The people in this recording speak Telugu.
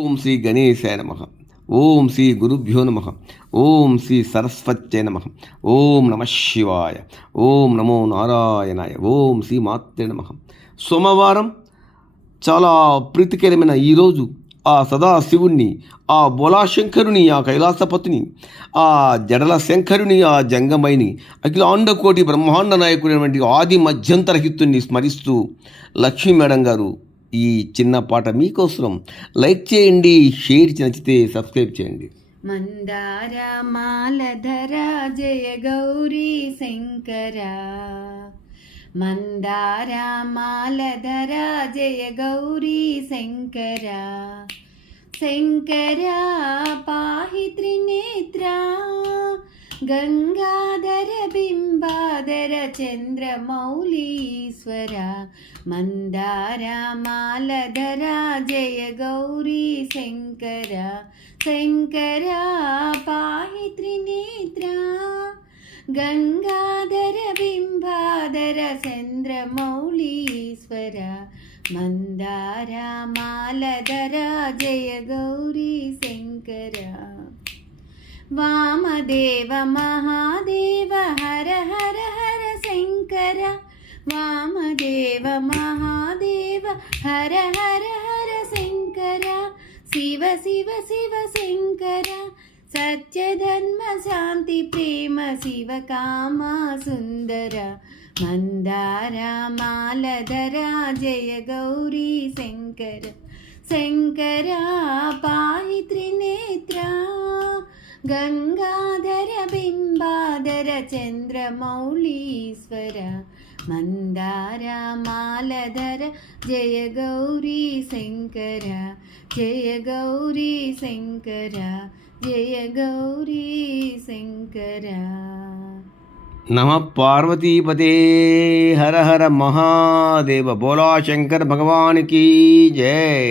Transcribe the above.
ఓం శ్రీ గణేశాయ నమః. ఓం శ్రీ గురుభ్యో నమః. ఓం శ్రీ సరస్వత్యై నమః. ఓం నమః శివాయ. ఓం నమో నారాయణాయ. ఓం శ్రీ మాత్రే నమః. సోమవారం చాలా ప్రీతికరమైన ఈరోజు ఆ సదాశివుణ్ణి, ఆ బోలాశంకరుని, ఆ కైలాసపతిని, ఆ జడల శంకరుని, ఆ జంగమైని, అఖిలాండకోటి బ్రహ్మాండ నాయకుడైనటువంటి ఆది మధ్యంతరహితుణ్ణి స్మరిస్తూ లక్ష్మీ మేడం గారు ఈ చిన్న పాట మీకోసం. లైక్ చేయండి, షేర్ నచ్చితే సబ్స్క్రైబ్ చేయండి. మందార మాలధర జయ గౌరీ శంకర, మందార మాలధర జయ గౌరీ శంకర, శంకర పాహి త్రినేత్ర, గంగాధర బింబాధర చంద్రమౌళీశ్వర, మందార మాలధర జయ గౌరీ శంకర, శంకర పాహి త్రినేత్ర, గంగాధర బింబాధర చంద్రమౌళీశ్వర, మందార మాలధర జయ గౌరీ శంకర. వామదేవ మహాదేవ హర హర హర శంకర, వామదేవ మహాదేవ హర హర హర శంకర, శివ శివ శివ శంకర, సత్యధర్మ శాంతి ప్రేమ శివ కామ సుందర, మందార మాలధర జయ గౌరీ శంకర, శంకర పాహి త్రినేత్ర, గంగాధర బింబాధర చంద్రమౌళీశ్వర, మందార మాలధర జయ గౌరీ శంకర, జయ గౌరీ శంకర, జయ గౌరీ శంకర. నమః పార్వతీపతే. హర హర మహాదేవ. బోలా శంకర్ భగవాన్ కీ జై.